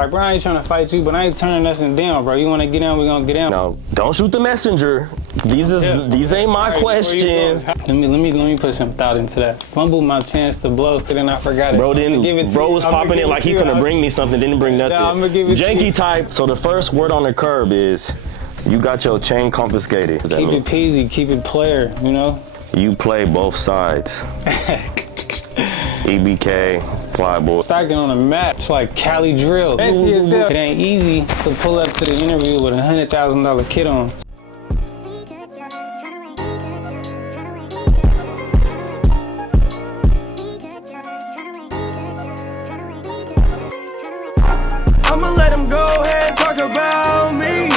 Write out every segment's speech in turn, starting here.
Like, bro, I ain't trying to fight you, but I ain't turning nothing down, bro. You want to get down, we gonna get down. Now, don't shoot the messenger. These ain't my questions. Let me put some thought into that. Fumbled my chance to blow, then I forgot it. Bro was popping it like he finna bring me something, didn't bring nothing. Nah, I'm gonna give it Janky type. So the first word on the curb is, you got your chain confiscated. Keep it peasy, keep it player, you know? You play both sides. EBK, Flyboy. Stockton on a map, it's like Cali drill. It ain't easy to pull up to the interview with a $100,000 kit on. I'ma let him go ahead and talk about me.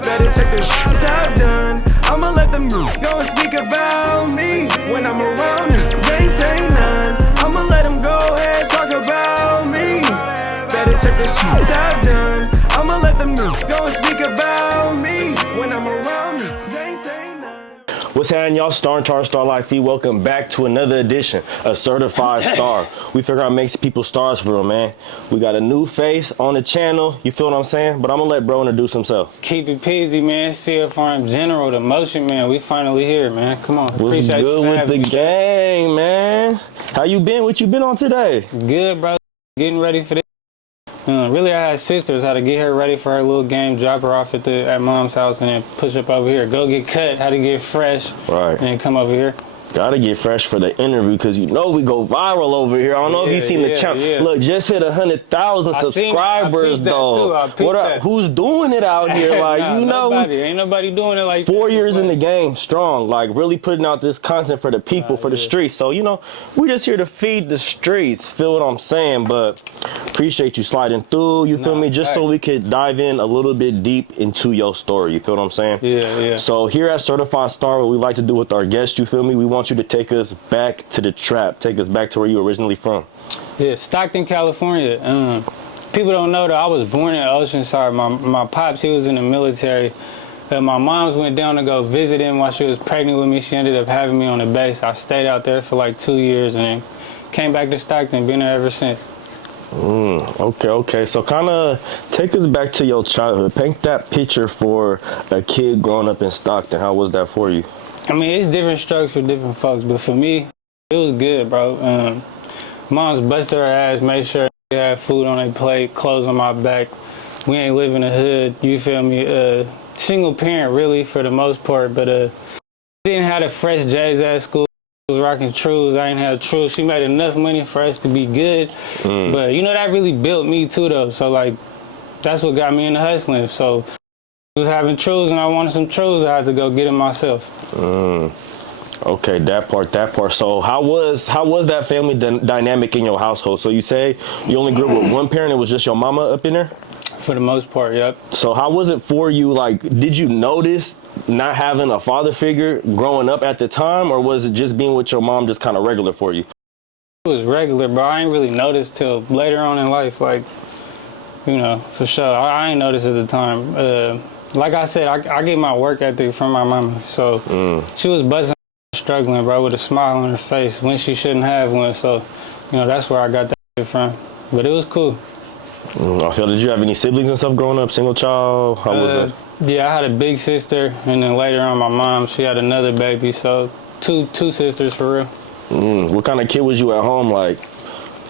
Better check the shit I've done. I'ma let them go and speak about me. When I'm around them, they say none. I'ma let them go ahead and talk about me. Better check the shit I've done. I'ma let them go and speak about me. When I'm around them, they say none. What's happening, y'all? Star and Tar Star Life Feed. Welcome back to another edition of Certified Star. We figure out makes people stars for real, man. We got a new face on the channel. You feel what I'm saying? But I'm gonna let bro introduce himself. Keep it peasy, man. CFRM General, the motion man. We finally here, man. Come on. What's good with the gang, man? How you been? What you been on today? Good, bro. Getting ready for this. Really, I had sisters. Had to get her ready for her little game, drop her off at mom's house, and then push up over here. Go get cut. Had to get fresh. Right. And then come over here. Gotta get fresh for the interview because you know we go viral over here. I don't know if you seen the channel. Look, just hit 100,000 subscribers though. Who's doing it out here? Like you know, ain't nobody doing it like 4 years in the game, strong. Like really putting out this content for the people, for the streets. So you know, we just here to feed the streets. Feel what I'm saying? But appreciate you sliding through. You feel me? Just so we could dive in a little bit deep into your story. You feel what I'm saying? Yeah. So here at Certified Star, what we like to do with our guests, you feel me? We want you to take us back to the trap. Take us back to where you originally from. Yeah, Stockton, California. People don't know that I was born in Oceanside. My pops, he was in the military. My mom's went down to go visit him while she was pregnant with me. She ended up having me on the base. I stayed out there for like 2 years and then came back to Stockton. Been there ever since. Okay. So kind of take us back to your childhood. Paint that picture for a kid growing up in Stockton. How was that for you? I mean, it's different strokes for different folks, but for me, it was good, bro. Mom's busted her ass, made sure they had food on their plate, clothes on my back. We ain't live in the hood, you feel me? Single parent, really, for the most part, but didn't have the fresh J's at school. I was rocking trues, I ain't had trues. She made enough money for us to be good, but you know, that really built me too, though. So, like, that's what got me into hustling. So, was having trues and I wanted some trues, I had to go get it myself. Okay, that part. So how was that family dynamic in your household? So you say you only grew up with one parent, it was just your mama up in there? For the most part, yep. So how was it for you? Like, did you notice not having a father figure growing up at the time, or was it just being with your mom just kind of regular for you? It was regular, bro. I ain't really noticed till later on in life, like, you know, for sure. I ain't noticed at the time. Like I said, I get my work ethic from my mama. So she was busting, struggling, bro, with a smile on her face when she shouldn't have one. So, you know, that's where I got that shit from. But it was cool. Did you have any siblings and stuff growing up? Single child? How was it? Yeah, I had a big sister, and then later on my mom, she had another baby. So two sisters for real. What kind of kid was you at home? Like,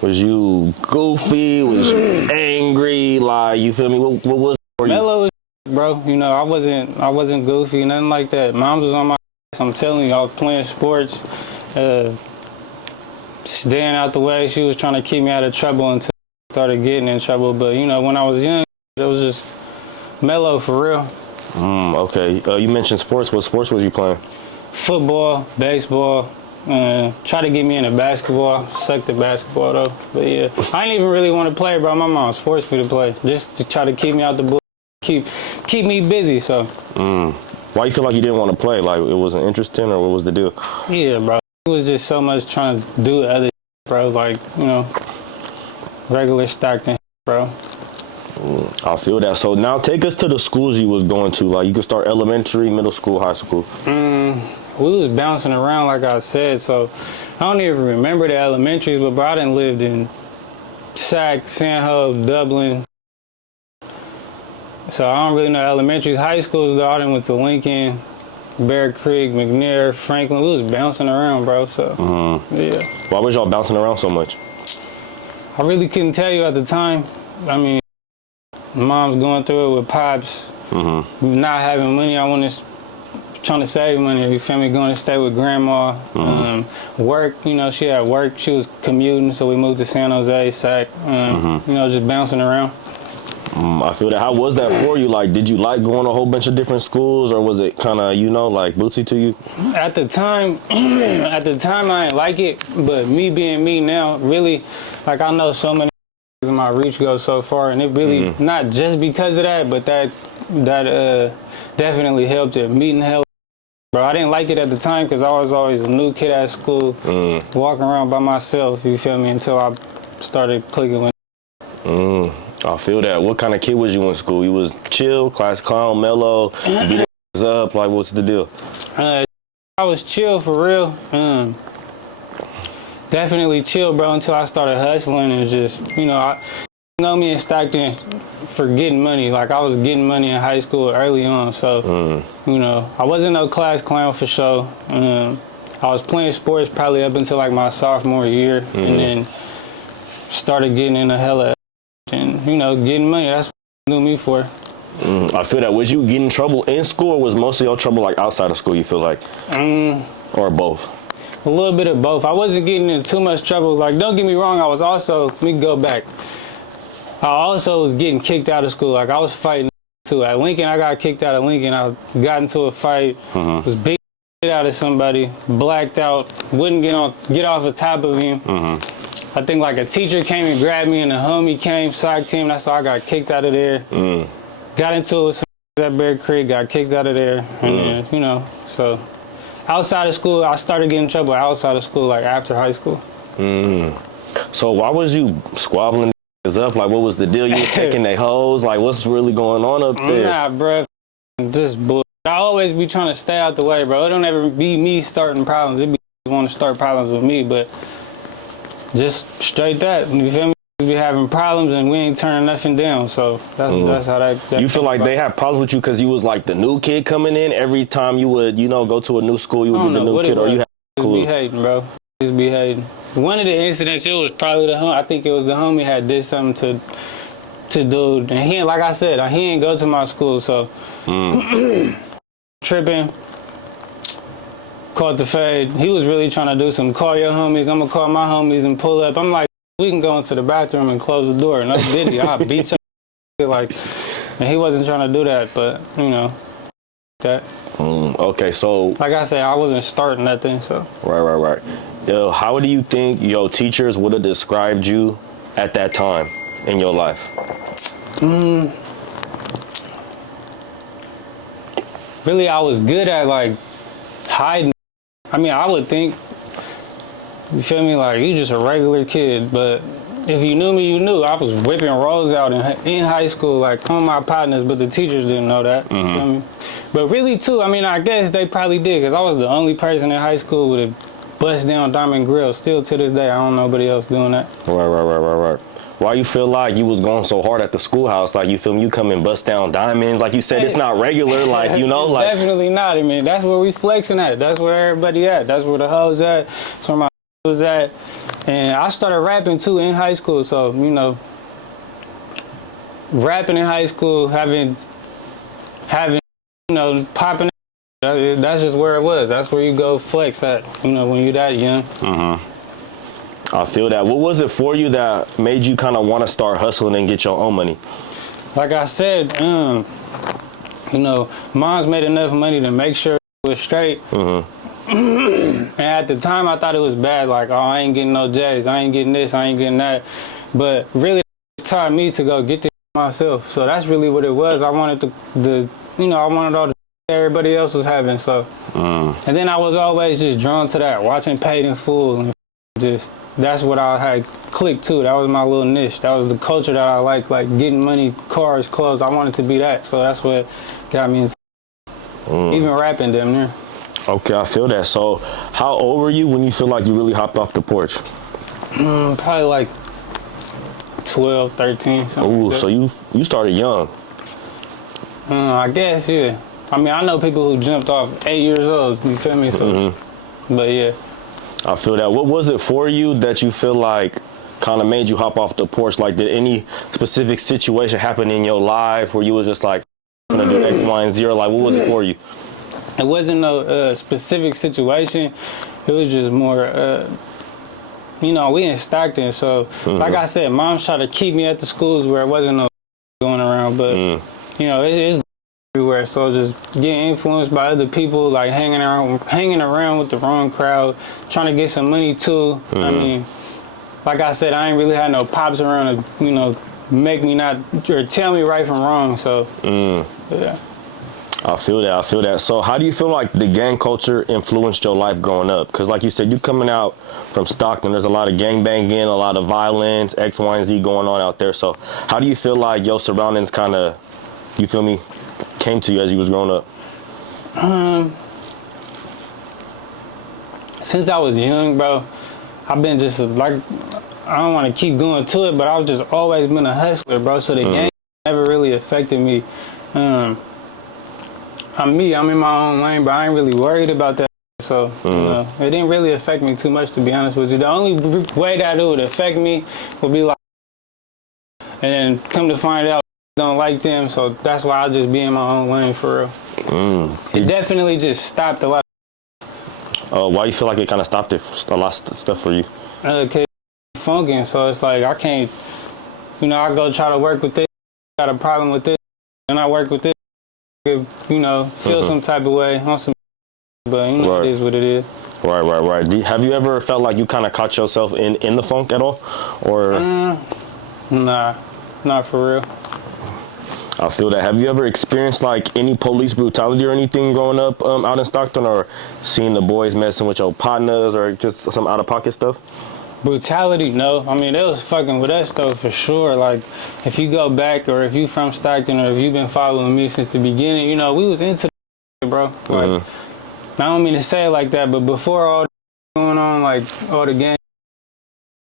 was you goofy? Was you angry? Like, you feel me? What was it for you? Mellow, bro. You know, I wasn't goofy, nothing like that. Mom was on my ass. I'm telling you, I was playing sports, staying out the way. She was trying to keep me out of trouble until I started getting in trouble. But, you know, when I was young, it was just mellow for real. Okay. You mentioned sports. What sports was you playing? Football, baseball. Try to get me into basketball. Sucked at basketball, though. But, yeah, I didn't even really want to play, bro. My mom forced me to play just to try to keep me out the bull. Keep me busy, so. Why you feel like you didn't want to play? Like it wasn't interesting, or what was the deal? Yeah, bro. It was just so much trying to do other shit, bro. Like, you know, regular Stockton, bro. I feel that. So now take us to the schools you was going to. Like you could start elementary, middle school, high school. We was bouncing around, like I said, so I don't even remember the elementaries, but bro, I done lived in Sac, San Ho, Dublin, So I don't really know elementaries. High schools though, I done went to Lincoln, Bear Creek, McNair, Franklin. We was bouncing around, bro. So yeah. Why was y'all bouncing around so much? I really couldn't tell you at the time. I mean, mom's going through it with pops, not having money. I want to trying to save money. You feel me? Going to stay with grandma. Work. You know, she had work. She was commuting, so we moved to San Jose, Sac. You know, just bouncing around. I feel that. How was that for you? Like, did you like going to a whole bunch of different schools, or was it kind of, you know, like bootsy to you? At the time, I didn't like it, but me being me now, really, like I know so many and my reach goes so far, and it really not just because of that, but that definitely helped it. Meeting hell, bro. I didn't like it at the time because I was always a new kid at school, walking around by myself. You feel me? Until I started clicking with. I feel that. What kind of kid was you in school? You was chill, class clown, mellow, beat up? Like, what's the deal? I was chill for real. Definitely chill, bro, until I started hustling and just, you know, me in Stockton for getting money. Like, I was getting money in high school early on, so, you know, I wasn't no class clown for sure. I was playing sports probably up until, like, my sophomore year, and then started getting into hella and, you know, getting money. That's what knew me for. I feel that. Was you getting in trouble in school, or was most of your trouble, like, outside of school, you feel like? Or both? A little bit of both. I wasn't getting in too much trouble. Like, don't get me wrong, I was also, let me go back. I also was getting kicked out of school. Like, I was fighting too. At Lincoln, I got kicked out of Lincoln. I got into a fight, was beat out of somebody, blacked out, wouldn't get off the top of him. I think like a teacher came and grabbed me, and a homie came, psych team. That's how I got kicked out of there. Got into it with some at Bear Creek, got kicked out of there. And then, you know, so outside of school, I started getting in trouble outside of school, like after high school. So why was you squabbling up? Like, what was the deal? You were taking their hoes? Like, what's really going on up there? Nah, bro, just bull. I always be trying to stay out the way, bro. It don't ever be me starting problems. It be want to start problems with me, but just straight that. You feel me? We be having problems and we ain't turning nothing down. So that's how that you feel like they had problems with you because you was like the new kid coming in. Every time you would, you know, go to a new school, you would be the new kid, or you had just be hating, bro. Just be hating. One of the incidents, it was probably I think it was the homie had did something to dude, and he, like I said, he didn't go to my school, so tripping. Caught the fade. He was really trying to do some call your homies. I'm gonna call my homies and pull up. I'm like, we can go into the bathroom and close the door. No diddy. I beat you like, and he wasn't trying to do that, but you know, that. Okay, so like I said, I wasn't starting nothing. So right. Yo, how do you think your teachers would have described you at that time in your life? Really, I was good at like hiding. I mean, I would think, you feel me, like you just a regular kid, but if you knew me, you knew. I was whipping rolls out in high school, like on my partners, but the teachers didn't know that. You feel me? But really, too, I mean, I guess they probably did, because I was the only person in high school with a bust down diamond grill. Still to this day, I don't know nobody else doing that. Right. Why you feel like you was going so hard at the schoolhouse? Like, you feel me, you come and bust down diamonds. Like you said, it's not regular. Like, you know, like. Definitely not. I mean, that's where we flexing at. That's where everybody at. That's where the hoes at. That's where my was at. And I started rapping too in high school. So, you know, rapping in high school, having, you know, popping. That's just where it was. That's where you go flex at, you know, when you're that young. I feel that. What was it for you that made you kind of want to start hustling and get your own money? Like I said, you know, mom's made enough money to make sure it was straight. And at the time, I thought it was bad. Like, oh, I ain't getting no J's. I ain't getting this. I ain't getting that. But really, it taught me to go get this myself. So that's really what it was. I wanted you know, I wanted all the everybody else was having. So, and then I was always just drawn to that, watching Paid in Full, and just. That's what I had clicked to. That was my little niche. That was the culture that I liked, like getting money, cars, clothes. I wanted to be that. So that's what got me into even rapping damn near. Okay, I feel that. So how old were you when you feel like you really hopped off the porch? Probably like 12, 13. Ooh, like so you started young. I guess, yeah. I mean, I know people who jumped off 8 years old, you feel me? So, but yeah. I feel that. What was it for you that you feel like kind of made you hop off the porch? Like, did any specific situation happen in your life where you was just like, I'm gonna do X, Y, and Z? Like, what was it for you? It wasn't no specific situation. It was just more, you know, we in Stockton. So, like I said, moms try to keep me at the schools where it wasn't no going around. But, you know, it's everywhere. So just getting influenced by other people, like hanging around with the wrong crowd, trying to get some money too. I mean, like I said, I ain't really had no pops around to, you know, make me not, or tell me right from wrong. So, yeah. I feel that. I feel that. So how do you feel like the gang culture influenced your life growing up? Because like you said, you coming out from Stockton, there's a lot of gang banging, a lot of violence, X, Y, and Z going on out there. So how do you feel like your surroundings kind of, you feel me, came to you as you was growing up? Since I was young, bro, I've been just like, I don't want to keep going to it, but I've just always been a hustler, bro. So the gang never really affected me. I'm in my own lane, but I ain't really worried about that. So, you know, it didn't really affect me too much, to be honest with you. The only way that it would affect me would be like, and then come to find out, I don't like them. So that's why I'll just be in my own lane for real. It definitely just stopped a lot. Why you feel like it kind of stopped it, a lot of stuff for you? Okay, funking. So it's like I can't, you know, I go try to work with this, got a problem with this, and I work with this. You know, feel some type of way on some, but you know, it is what it is. Right. Have you ever felt like you kind of caught yourself in the funk at all, or? Nah, not for real. I feel that. Have you ever experienced like any police brutality or anything growing up out in Stockton, or seeing the boys messing with your partners, or just some out of pocket stuff? Brutality, no. I mean, they was fucking with us though, for sure. Like, if you go back, or if you from Stockton, or if you've been following me since the beginning, you know, we was into the bro. Like, I don't mean to say it like that, but before all going on, like all the gang,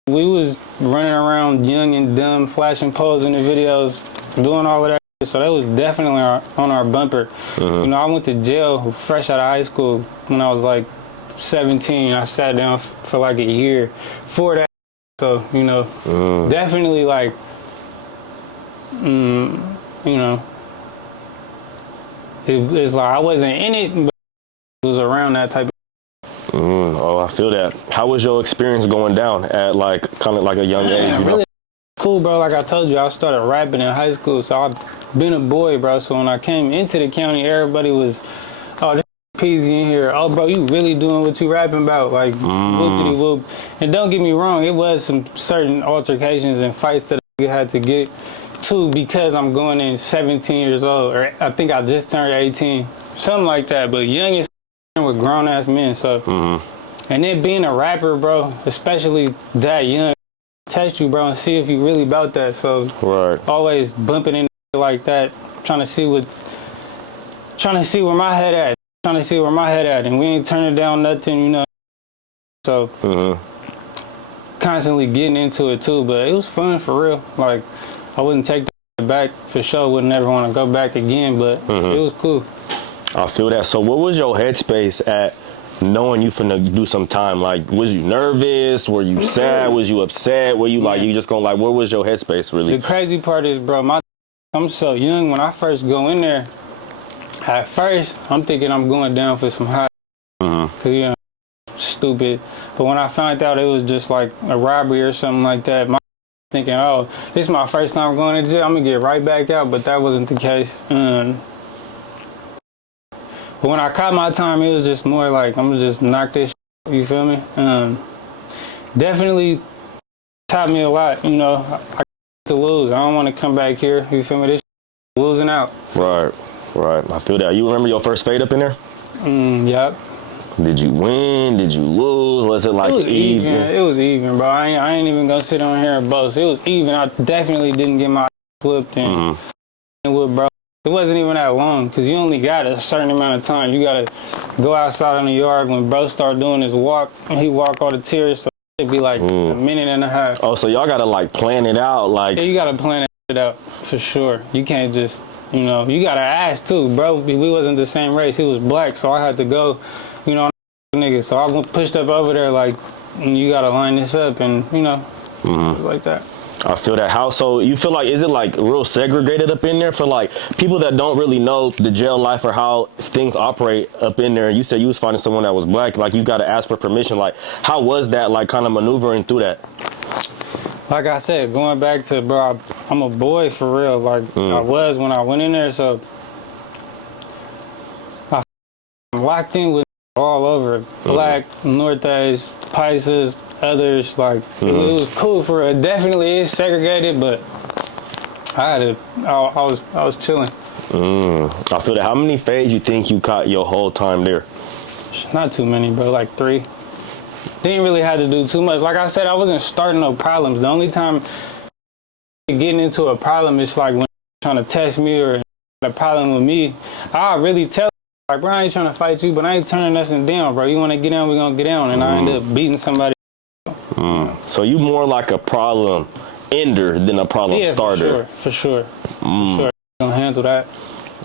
we was running around young and dumb, flashing poles in the videos, doing all of that. So that was definitely on our bumper. You know, I went to jail fresh out of high school when I was like 17. I sat down for like a year for that. So, you know, definitely like, you know, it's like I wasn't in it, but it was around that type of. Oh, I feel that. How was your experience going down at like kind of like a young age? You really cool, bro. Like I told you, I started rapping in high school, so I've been a boy, bro. So when I came into the county, everybody was, oh, this Peezy in here. Oh, bro, you really doing what you rapping about? Like, whoopity whoop. And don't get me wrong, it was some certain altercations and fights that I had to get to because I'm going in 17 years old, or I think I just turned 18, something like that. But young as with grown ass men, so. And then being a rapper, bro, especially that young, test you, bro, and see if you really about that. So always bumping in like that, trying to see where my head at, and we ain't turning down nothing, you know. So constantly getting into it too, but it was fun for real. Like, I wouldn't take that back for sure. Wouldn't ever want to go back again, but it was cool. I feel that. So what was your headspace at knowing you finna do some time? Like, was you nervous? Were you sad? Was you upset? Were you like, you just gonna like, where was your headspace really? The crazy part is, bro, I'm so young. When I first go in there, at first, I'm thinking I'm going down for some high, cause you know, stupid. But when I found out it was just like a robbery or something like that, my thinking, oh, this is my first time going to jail, I'm gonna get right back out. But that wasn't the case. But when I caught my time, it was just more like, I'm gonna just knock this shit, you feel me? Definitely taught me a lot, you know. I to lose. I don't want to come back here, you feel me? This shit, losing out. Right. I feel that. You remember your first fade up in there? Yep. Did you win? Did you lose? Was it like even? It was even, bro. I ain't even gonna sit on here and boast. It was even. I definitely didn't get my whipped and with bro. It wasn't even that long, because you only got a certain amount of time. You got to go outside in the yard when bro start doing his walk, and he walk all the tears, so it'd be like a minute and a half. Oh, so y'all got to like plan it out? Like, yeah, you got to plan it out, for sure. You can't just, you know, you gotta ask too, bro. We wasn't the same race. He was black, so I had to go, you know, nigga. So I pushed up over there like, you gotta line this up, and you know, like that. I feel that. How, so you feel like, is it like real segregated up in there for like people that don't really know the jail life or how things operate up in there? You said you was finding someone that was black, like you got to ask for permission. Like, how was that, like, kind of maneuvering through that? Like I said, going back to, bro, I'm a boy for real. Like I was when I went in there, so I'm locked in with all over. Black, Nortes, Paisas, others. Like it was cool for it. Definitely is segregated, but I was chilling. I feel that. How many fades you think you caught your whole time there? Not too many, bro. Like 3. Didn't really have to do too much. Like I said, I wasn't starting no problems. The only time getting into a problem is like when trying to test me or a problem with me. I really tell like, bro, I ain't trying to fight you, but I ain't turning nothing down, bro. You want to get down, we gonna get down, and I end up beating somebody. So you more like a problem ender than a problem starter. For sure. Gonna handle that.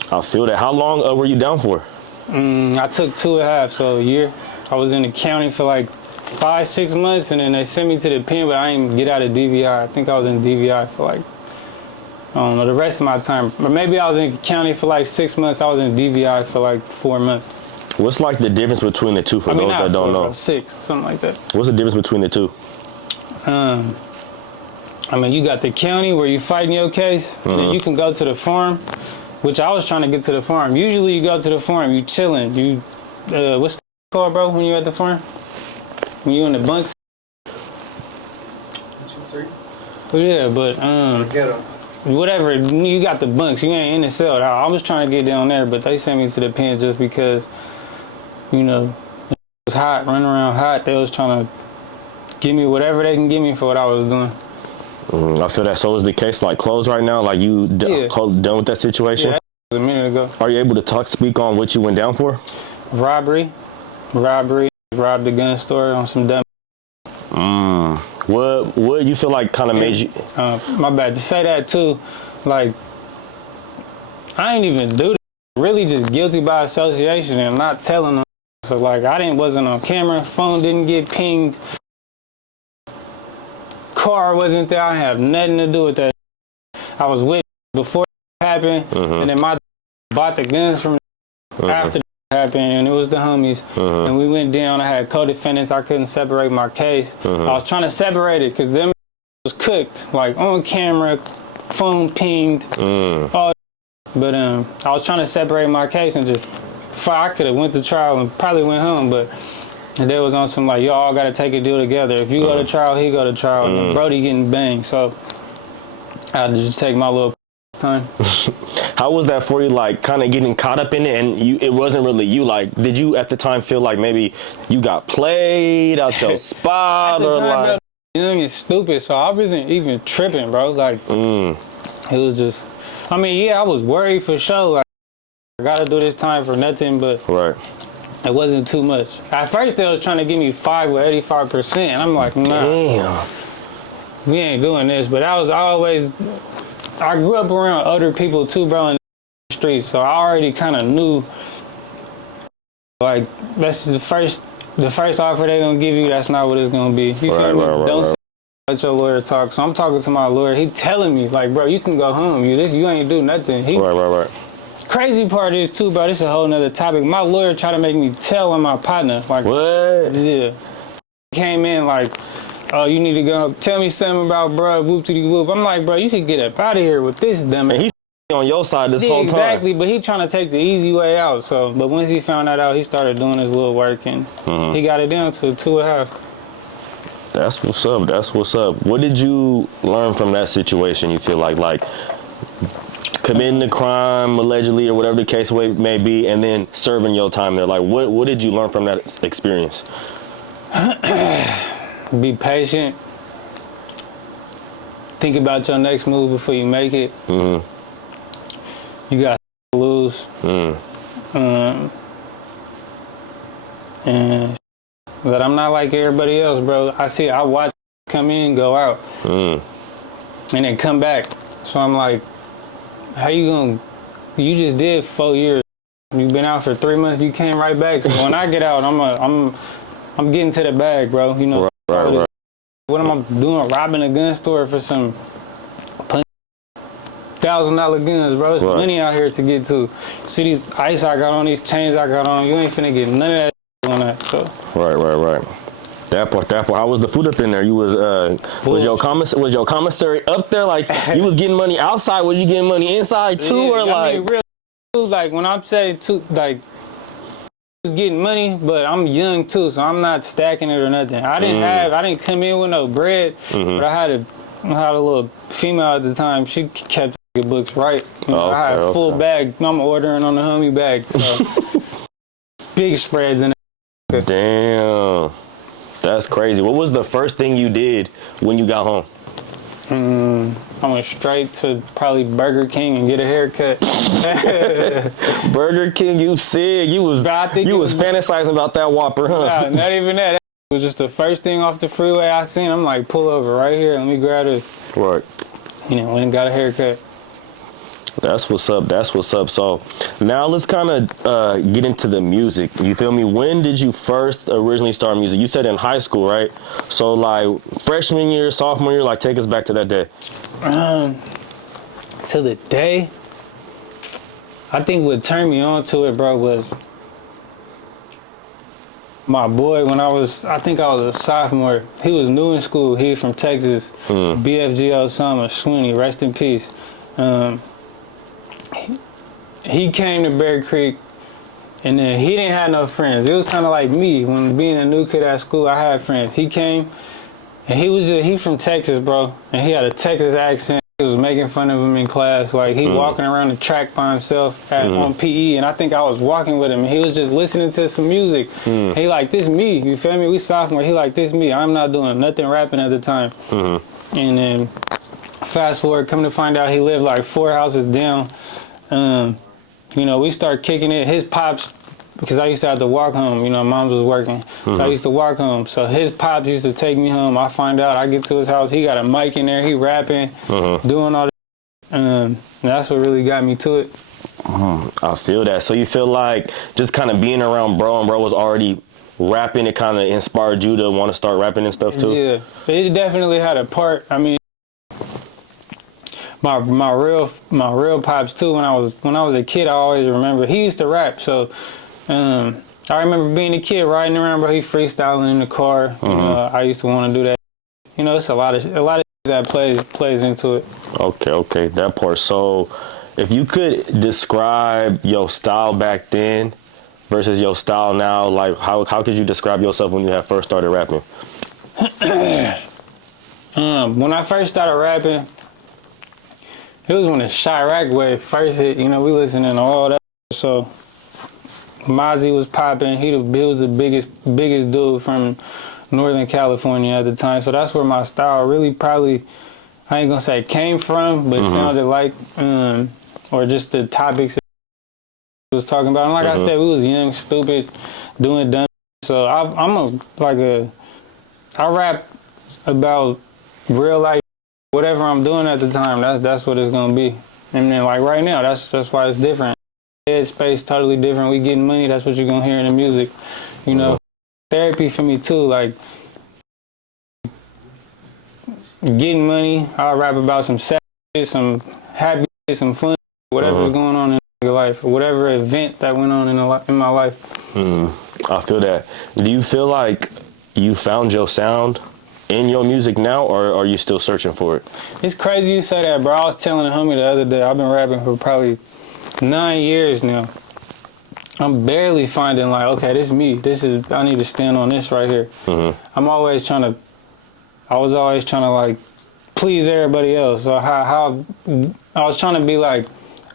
I feel that. How long were you down for? I took 2.5, so a year. I was in the county for like 5-6 months, and then they sent me to the pen, but I didn't get out of DVI. I think I was in DVI for like, I don't know, the rest of my time. But maybe I was in county for like 6 months. I was in DVI for like 4 months. What's like the difference between the two for those that don't know? 6, something like that. What's the difference between the two? I mean, you got the county where you fighting your case, then you can go to the farm, which I was trying to get to the farm. Usually you go to the farm, you chilling. You, what's the called, bro, when you at the farm? When you in the bunks? 1, 2, 3. Well, yeah, but Ghetto. whatever, you got the bunks. You ain't in the cell. I was trying to get down there, but they sent me to the pen just because, you know, it was hot, running around hot. They was trying to give me whatever they can give me for what I was doing. I feel that. So is the case like closed right now? Like you done with that situation? Yeah, that was a minute ago. Are you able to speak on what you went down for? Robbery, robbed a gun store on some dumb. What you feel like kind of made you? My bad. To say that too, like I ain't even do that. Really just guilty by association and not telling them. So like I wasn't on camera, phone didn't get pinged, car wasn't there. I have nothing to do with that. I was with before it happened, and then my bought the guns from after it happened, and it was the homies. And we went down. I had co-defendants. I couldn't separate my case. I was trying to separate it because them was cooked, like on camera, phone pinged, all. But I was trying to separate my case and just, I could have went to trial and probably went home, but they was on some like, y'all got to take a deal together. If you go to trial, he go to trial. And Brody getting banged, so I had to just take my little time. How was that for you, like kind of getting caught up in it, and it wasn't really you? Like, did you at the time feel like maybe you got played out your spot, or like? Young and stupid, so I wasn't even tripping, bro. Like, it was just, I mean, yeah, I was worried for sure. Like, I gotta do this time for nothing, but it wasn't too much. At first, they was trying to give me 5 or 85%, and I'm like, nah, we ain't doing this. But I grew up around other people too, bro, in the streets, so I already kind of knew, like, that's the first offer they gonna give you, that's not what it's gonna be. You feel me? Don't let your lawyer talk. So I'm talking to my lawyer. He telling me, like, bro, you can go home. You ain't do nothing. Crazy part is too, bro, this is a whole nother topic. My lawyer tried to make me tell on my partner. Like, what? Yeah. Came in like, oh, you need to go tell me something about bro, whoop to the whoop. I'm like, bro, you could get up out of here with this dumb. And he's on your side this whole time. Exactly, but he trying to take the easy way out. So, but once he found that out, he started doing his little work, and he got it down to 2.5. That's what's up. That's what's up. What did you learn from that situation? You feel like committing the crime allegedly, or whatever the case may be, and then serving your time there? Like, what did you learn from that experience? Be patient. Think about your next move before you make it. You got to lose. And but I'm not like everybody else, bro. I watch come in, go out, and then come back. So I'm like, how you gonna you just did 4 years. You've been out for 3 months. You came right back. So when I get out, I'm getting to the bag, bro. You know. Right. What am I doing? Robbing a gun store for some $1,000 guns, bro. It's money out here to get to. See these ice I got on, these chains I got on. You ain't finna get none of that on that. So. Right. That part. How was the food up in there? You was your commissary up there? Like you was getting money outside? Was you getting money inside too, or like? I mean, real, like when I'm saying too, like I was getting money, but I'm young too, so I'm not stacking it or nothing. I didn't come in with no bread, but I had a little female at the time. She kept the books right. You know, I had a full bag. I'm ordering on the homie bag, so big spreads in it. Damn. That's crazy. What was the first thing you did when you got home? I went straight to probably Burger King and get a haircut. Burger King, you said you was fantasizing about that Whopper, huh? Nah, not even that. It was just the first thing off the freeway I seen. I'm like, pull over right here. Let me grab this. Right. You know, went and got a haircut. That's what's up. So now let's kind of get into the music. You feel me? When did you first originally start music? You said in high school, right? So like freshman year, sophomore year, like take us back to that day. To the day, I think what turned me on to it, bro, was my boy when I think I was a sophomore. He was new in school. He from Texas. BFG Osama Sweeney, rest in peace. He came to Bear Creek, and then he didn't have no friends. It was kind of like me when being a new kid at school. I had friends. He came, and he from Texas, bro, and he had a Texas accent. He was making fun of him in class, like he walking around the track by himself on PE, and I think I was walking with him, and he was just listening to some music. He like, this me, you feel me? We sophomore. He like, this me. I'm not doing nothing rapping at the time. And then fast forward, come to find out he lived like 4 houses down. You know, we start kicking it. His pops, because I used to have to walk home. You know, Mom's was working, so I used to walk home. So his pops used to take me home. I find out, I get to his house, he got a mic in there, he rapping, doing all that. That's what really got me to it. I feel that. So you feel like just kind of being around bro, and bro was already rapping, it kind of inspired you to want to start rapping and stuff too? Yeah, it definitely had a part. I mean, my real pops too. When I was a kid, I always remember he used to rap. So I remember being a kid riding around, bro. He freestyling in the car. You know, I used to want to do that. You know, it's a lot of that plays into it. Okay, that part. So if you could describe your style back then versus your style now, like how could you describe yourself when you had first started rapping? When I first started rapping, it was when the Chirac wave first hit. You know, we listening to all that. So Mozzie was popping. He was the biggest dude from Northern California at the time. So that's where my style really probably, I ain't gonna say came from, but sounded like, or just the topics I was talking about. And like I said, we was young, stupid, doing dumb. So I rap about real life. Whatever I'm doing at the time, that's what it's gonna be. And then like right now, that's why it's different. Headspace totally different. We getting money. That's what you're gonna hear in the music. You know, therapy for me too. Like getting money. I'll rap about some sad shit, some happy shit, some fun, whatever's going on in your life, whatever event that went on in my life. I feel that. Do you feel like you found your sound in your music now, or are you still searching for it? It's crazy you say that, bro. I was telling a homie the other day, I've been rapping for probably 9 years now. I'm barely finding like, okay, this is me. I need to stand on this right here. I was always trying to like please everybody else. So how I was trying to be like,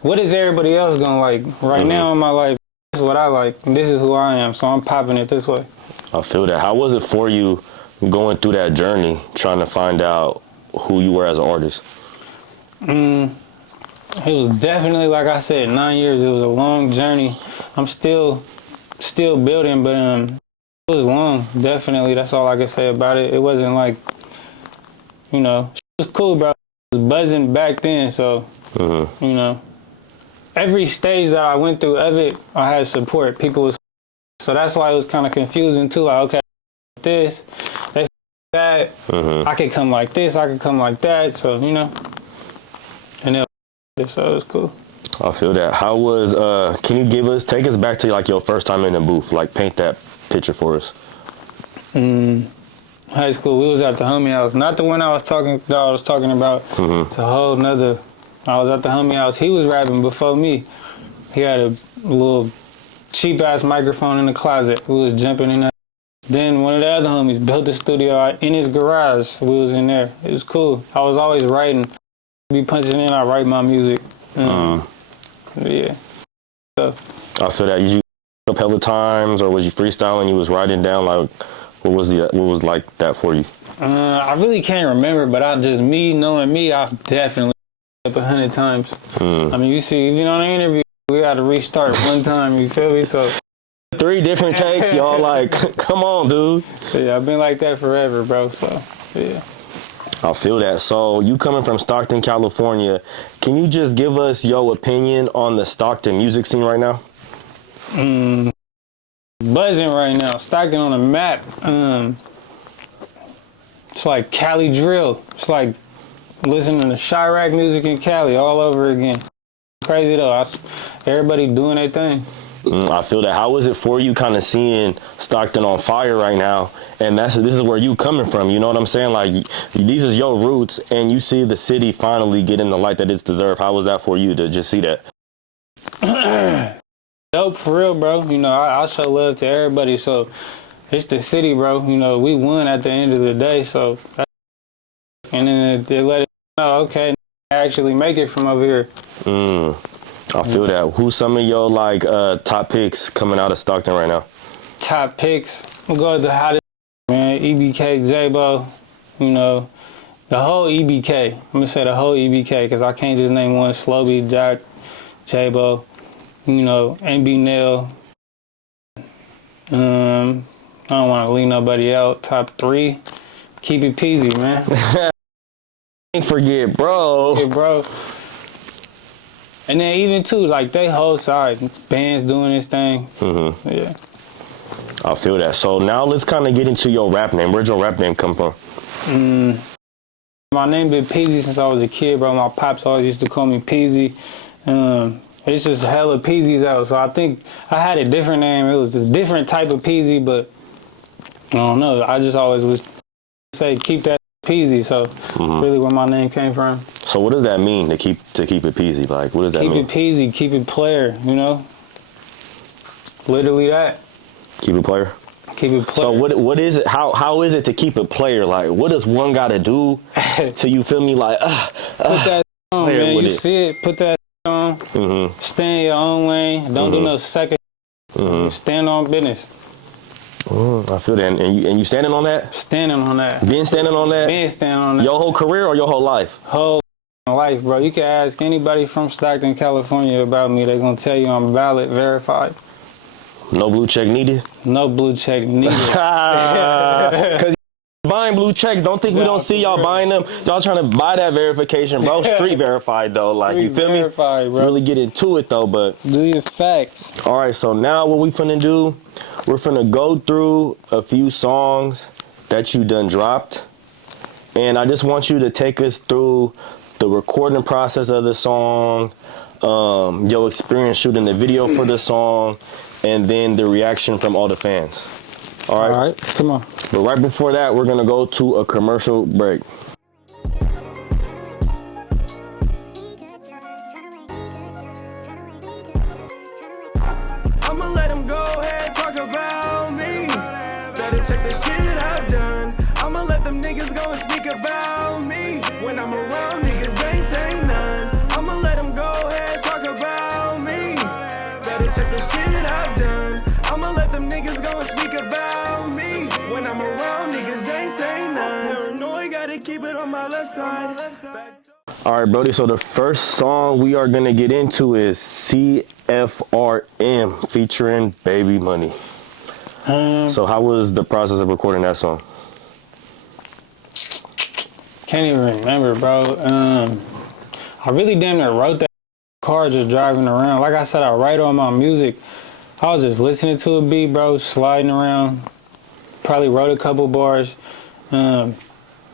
what is everybody else gonna like right now in my life? This is what I like. This is who I am. So I'm popping it this way. I feel that. How was it for you going through that journey, trying to find out who you were as an artist? It was definitely, like I said, 9 years. It was a long journey. I'm still building, but it was long. Definitely, that's all I can say about it. It wasn't like, you know, it was cool, bro. It was buzzing back then, so you know. every stage that I went through of it, I had support. People was, so that's why it was kind of confusing too. Like, okay, this, they that, I could come like this, I could come like that. So, you know, and then, so it was cool. I feel that. How was, can you take us back to like your first time in the booth, like paint that picture for us. High school, we was at the homie house, not the one I was talking about. It's a whole nother. I was at the homie house. He was rapping before me. He had a little cheap ass microphone in the closet. We was jumping in there. Then one of the other homies built the studio out in his garage. We was in there. It was cool. I was always writing. Be punching in. I write my music. Yeah. So, I feel that. You up hella times, or was you freestyling? You was writing down like. What was like that for you? I really can't remember, but knowing me, I've definitely up 100 times. I mean, you see, even on the interview, we got to restart one time, you feel me? So 3 different takes, y'all like, come on, dude. Yeah, I've been like that forever, bro, so yeah. I feel that. So you coming from Stockton, California, can you just give us your opinion on the Stockton music scene right now? Buzzing right now. Stockton on the map. It's like Cali drill. It's like listening to Chirac music in Cali all over again. Crazy though. Everybody doing their thing. I feel that. How is it for you kind of seeing Stockton on fire right now? And this is where you coming from. You know what I'm saying? Like, these is your roots, and you see the city finally getting the light that it's deserved. How was that for you to just see that? Dope, for real, bro. You know, I show love to everybody, so it's the city, bro. You know, we won at the end of the day, so. And then they let it know, okay, I actually make it from over here. I feel that. Who's some of your, like, top picks coming out of Stockton right now? Top picks? We'll go with the hottest, man. EBK, J-Bo, you know, the whole EBK. I'm going to say the whole EBK, because I can't just name one. Slowby, Jack, J-Bo. You know, MB Nail. I don't want to leave nobody out. Top 3, KeepItPeezy, man. Ain't forget, bro. Yeah, bro. And then even too, like they whole side bands doing this thing. Yeah. I feel that. So now let's kind of get into your rap name. Where'd your rap name come from? My name been Peezy since I was a kid, bro. My pops always used to call me Peezy. It's just hella Peezys out, so I think I had a different name. It was a different type of Peezy, but I don't know. I just always would say keep that Peezy, so really where my name came from. So what does that mean to keep it Peezy? Like, what does that mean? Keep it Peezy, keep it player, you know? Literally that. Keep it player? Keep it player. So what is it? How is it to keep it player? Like, what does one got to do to, you feel me, like, put that on, man. You see it, put that on. Stay in your own lane. Don't do no second. Stand on business. I feel that. And you standing on that? Standing on that. Been standing on that? Been standing on that. Your whole career or your whole life? Whole life, bro. You can ask anybody from Stockton, California about me. They're going to tell you I'm valid, verified. No blue check needed? No blue check needed. Because buying blue checks, don't think we don't see y'all buying them. Y'all trying to buy that verification, bro. Street verified, though. Like, you feel me? Bro. Really get into it, though, but. Do your facts. All right, so now what we finna do, we're finna go through a few songs that you done dropped. And I just want you to take us through the recording process of the song, your experience shooting the video for the song, and then the reaction from all the fans. All right? All right, come on. But right before that, we're gonna go to a commercial break. I'ma let them go ahead, talk about me. Better check the shit I've done. I'ma let them niggas go and speak about me. When I'm around, niggas ain't say none. I'ma let them go ahead, talk about me. Better check the shit I've done. I'ma let them niggas go and speak about me. When I'm around, niggas ain't say none. Paranoid, gotta keep it on my left side. All right, Brody, so the first song we are going to get into is CFRM featuring Baby Money. So how was the process of recording that song? Can't even remember, bro. I really damn near wrote that car just driving around. Like I said, I write all my music. I was just listening to a beat, bro, sliding around. Probably wrote a couple bars.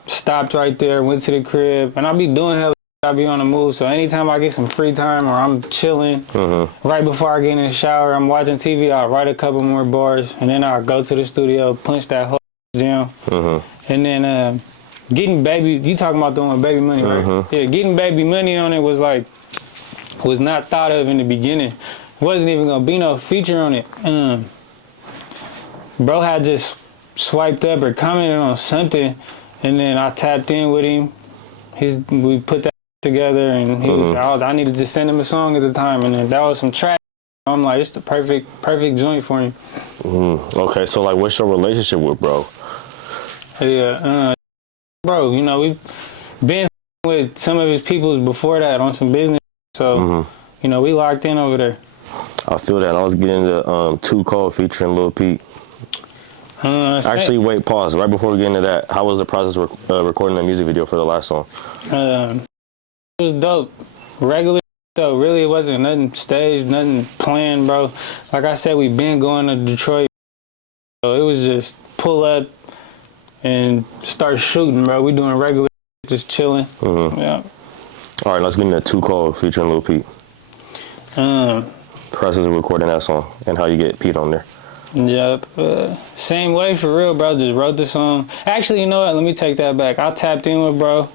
Stopped right there, went to the crib, and I be doing hella. I be on the move, so anytime I get some free time or I'm chilling, right before I get in the shower, I'm watching TV, I'll write a couple more bars, and then I'll go to the studio, punch that whole jam, and then getting baby, you talking about the one Baby Money, right? Yeah, getting Baby Money on it was not thought of in the beginning. Wasn't even gonna be no feature on it. Bro had just swiped up or commented on something, and then I tapped in with him. We put that together, and he was, I needed to send him a song at the time, and then that was some track. I'm like, it's the perfect joint for him. Okay, so like, what's your relationship with bro? Yeah, bro, you know, we've been with some of his peoples before that on some business, so you know, we locked in over there. I feel that. I was getting the Too Cold featuring Lil Peep. Actually, wait, pause. Right before we get into that, how was the process recording the music video for the last song? It was dope. Regular though, really it wasn't nothing staged, nothing planned, bro. Like I said, we been going to Detroit, so it was just pull up and start shooting, bro. We doing regular, just chilling. Yeah. All right, let's get into Too Cold featuring Lil Peep. Process of recording that song and how you get Pete on there. Yep. Same way for real, bro. Just wrote the song. Actually, you know what? Let me take that back. I tapped in with bro.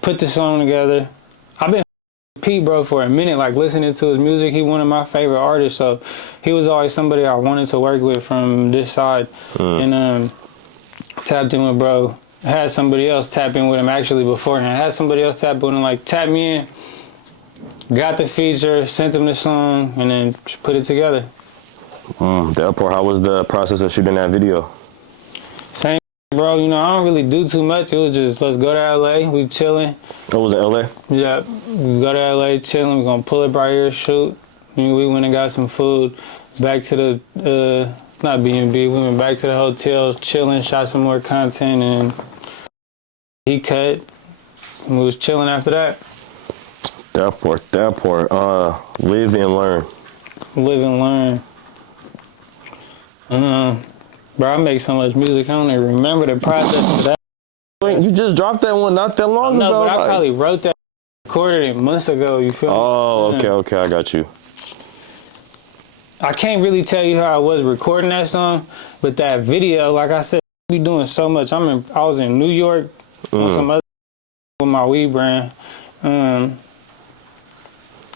Put the song together. I've been Pete, bro, for a minute, like listening to his music. He one of my favorite artists, so he was always somebody I wanted to work with from this side. And tapped in with bro. Had somebody else tap in with him actually beforehand. Had somebody else tap with him, like tap me in. Got the feature, sent him the song, and then put it together. Therefore, how was the process of shooting that video? Same, bro. You know, I don't really do too much. It was just, let's go to LA. We chilling. Oh, was it LA? Yeah, we go to LA, chilling. We're gonna pull up right here, shoot. We went and got some food. Back to the not B&B. We went back to the hotel, chilling. Shot some more content, and he cut. And we was chilling after that. That part. Live and learn. Live and learn. Bro, I make so much music, I don't even remember the process of that. You just dropped that one not that long ago. No, but I probably wrote that, recorded it months ago, you feel me? Oh, okay, I got you. I can't really tell you how I was recording that song, but that video, like I said, we doing so much. I was in New York on some other with my weed brand.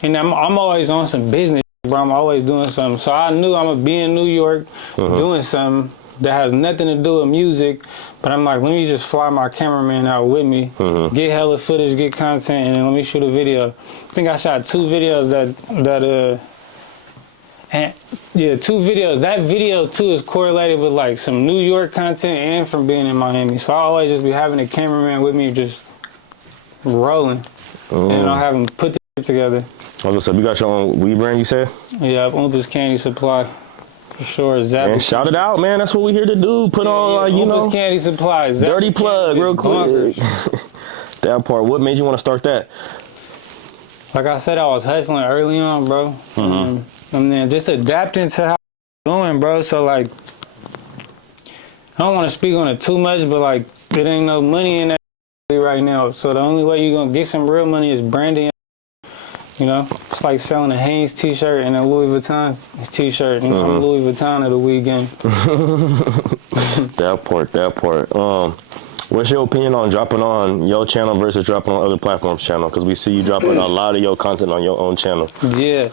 And I'm always on some business, bro. I'm always doing something. So I knew I'm going to be in New York doing something that has nothing to do with music. But I'm like, let me just fly my cameraman out with me, get hella footage, get content, and then let me shoot a video. I think I shot 2 videos two videos. That video, too, is correlated with, like, some New York content and from being in Miami. So I always just be having a cameraman with me just rolling. And I'll have him put the together. Okay, so you got your own weed brand, you said? Yeah, Olympus Candy Supply. For sure. And shout it out, man. That's what we here to do. Put on, like, you know. Olympus Candy Supply. Dirty plug, real quick. That part. What made you want to start that? Like I said, I was hustling early on, bro. And then just adapting to how I'm doing, bro. So, like, I don't want to speak on it too much, but, like, there ain't no money in that right now. So the only way you're going to get some real money is branding. You know, it's like selling a Hanes t-shirt and a Louis Vuitton t-shirt. You know, I'm Louis Vuitton of the weekend. That part. What's your opinion on dropping on your channel versus dropping on other platforms' channel? Because we see you dropping a lot of your content on your own channel. Yeah.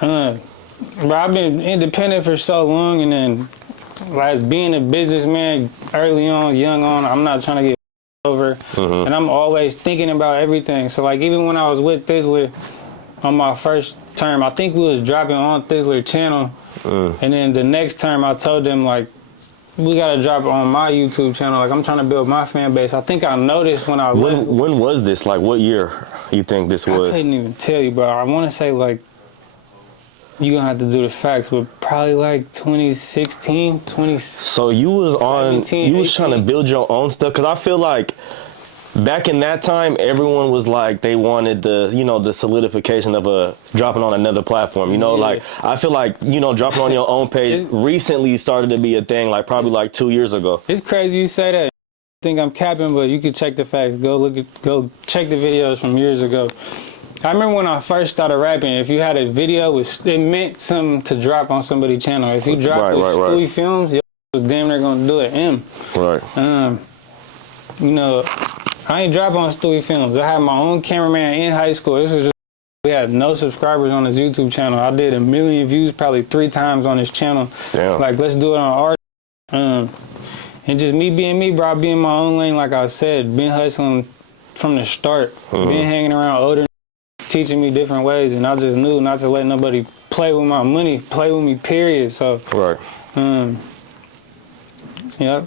Bro, I've been independent for so long, and then like being a businessman early on, young on, I'm not trying to get over. And I'm always thinking about everything. So like even when I was with Thizzler on my first term, I think we was dropping on Thizzler channel. And then the next term I told them like, we gotta drop it on my YouTube channel. Like I'm trying to build my fan base. I think I noticed when I went. When was this? Like what year you think this was? I couldn't even tell you, bro. I want to say like, you're gonna have to do the facts, but probably like 2016, 2017. So you was on, you was trying to build your own stuff? Because I feel like back in that time, everyone was like, they wanted the, you know, the solidification of dropping on another platform. You know, like, I feel like, you know, dropping on your own page recently started to be a thing, like probably like 2 years ago. It's crazy you say that. I think I'm capping, but you can check the facts. Go check the videos from years ago. I remember when I first started rapping, if you had a video, it meant something to drop on somebody's channel. If you dropped with Stewie Films, you was damn near gonna do it. Right. You know, I ain't drop on Stewie Films. I had my own cameraman in high school. This was just, we had no subscribers on his YouTube channel. I did 1 million views probably 3 times on his channel. Damn. Like, let's do it on art. And just me being me, bro, being my own lane, like I said, been hustling from the start, been hanging around older, teaching me different ways, and I just knew not to let nobody play with my money, play with me, period. So, yep,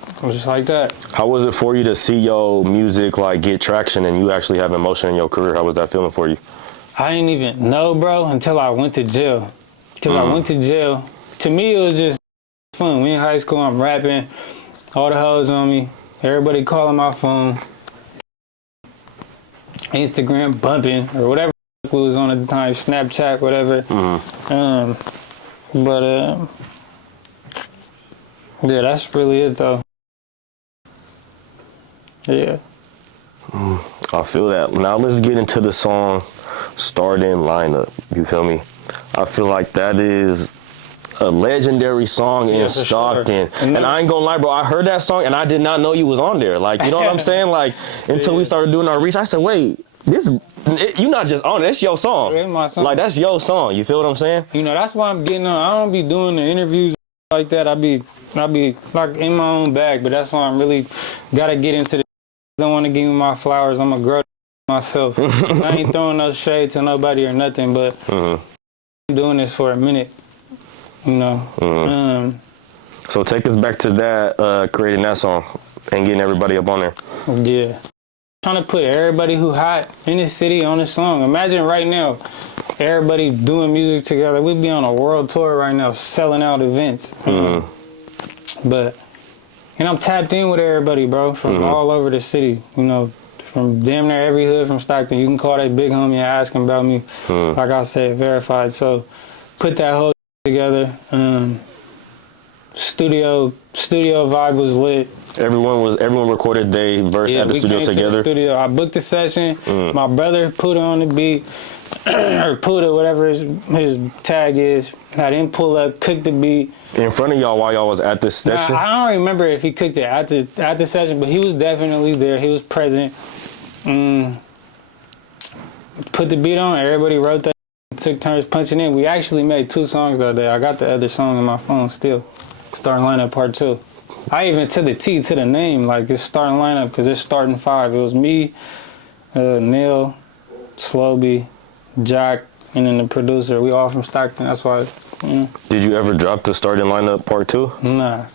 it was just like that. How was it for you to see your music like get traction and you actually have emotion in your career? How was that feeling for you? I didn't even know, bro, until I went to jail. Because I went to jail. To me, it was just fun. We in high school, I'm rapping, all the hoes on me, everybody calling my phone, Instagram bumping, or whatever was on at the time, Snapchat, whatever. Yeah, that's really it, though. Yeah. I feel that. Now let's get into the song Starting Lineup. You feel me? I feel like that is a legendary song in Stockton. Sure. And I ain't gonna lie, bro, I heard that song and I did not know you was on there. Like, you know what I'm saying? Like, until we started doing our research, I said, wait, you not just on it, it's your song. It's my song. Like, that's your song. You feel what I'm saying? You know, that's why I'm getting on. I don't be doing the interviews like that. I be like in my own bag, but that's why I'm really gotta get into the. Don't want to give me my flowers. I'm gonna grow myself. I ain't throwing no shade to nobody or nothing, but I'm doing this for a minute. You know. So take us back to that, creating that song and getting everybody up on there. Yeah. Trying to put everybody who hot in the city on this song. Imagine right now, everybody doing music together. We'd be on a world tour right now, selling out events. And I'm tapped in with everybody, bro, from all over the city. You know, from damn near every hood from Stockton. You can call that big homie and ask him about me. Like I said, verified. So put that whole together. Studio vibe was lit. Everyone recorded their verse at the studio together. I booked the session. My brother put it on the beat, or put it, whatever his tag is. Had him pull up, cook the beat in front of y'all while y'all was at this session. I don't remember if he cooked it at the session, but he was definitely there. He was present. Put the beat on. Everybody wrote that. Took turns punching in. We actually made 2 songs that day. I got the other song in my phone still. Starting Lineup Part 2. I even took the T to the name, like it's Starting Lineup, because it's starting 5. It was me, Neil, Slowby, Jack, and then the producer. We all from Stockton. That's why. Did you ever drop the Starting Lineup Part 2? Nah.